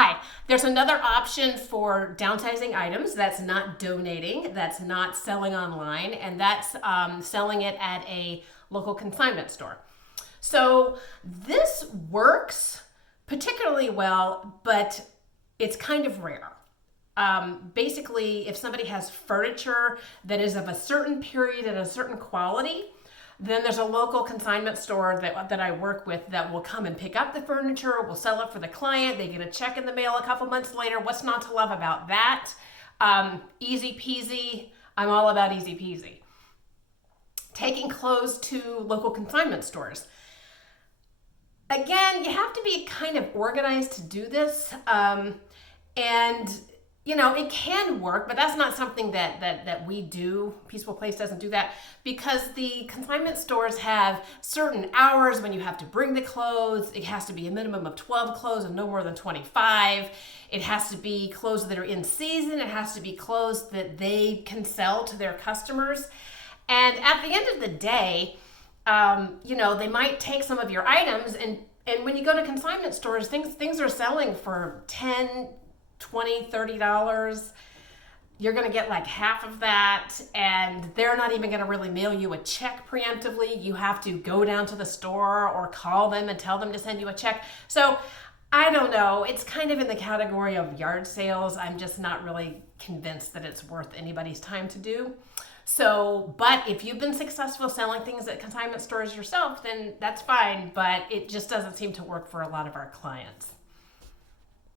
Hi, there's another option for downsizing items that's not donating, that's not selling online, and that's selling it at a local consignment store. So this works particularly well, but it's kind of rare. Basically, if somebody has furniture that is of a certain period and a certain quality, then there's a local consignment store that I work with that will come and pick up the furniture, will sell it for the client. They get a check in the mail a couple months later. What's not to love about that? Easy peasy. I'm all about easy peasy. Taking clothes to local consignment stores. Again, you have to be kind of organized to do this. And it can work, but that's not something that we do. Peaceful Place doesn't do that because the consignment stores have certain hours when you have to bring the clothes. It has to be a minimum of 12 clothes and no more than 25. It has to be clothes that are in season. It has to be clothes that they can sell to their customers. And at the end of the day, they might take some of your items and when you go to consignment stores, things are selling for $10, $20, $30. You're going to get like half of that, and they're not even going to really mail you a check preemptively. You have to go down to the store or call them and tell them to send you a check. So I don't know. It's kind of in the category of yard sales. I'm just not really convinced that it's worth anybody's time to do. So, but if you've been successful selling things at consignment stores yourself, then that's fine, but it just doesn't seem to work for a lot of our clients.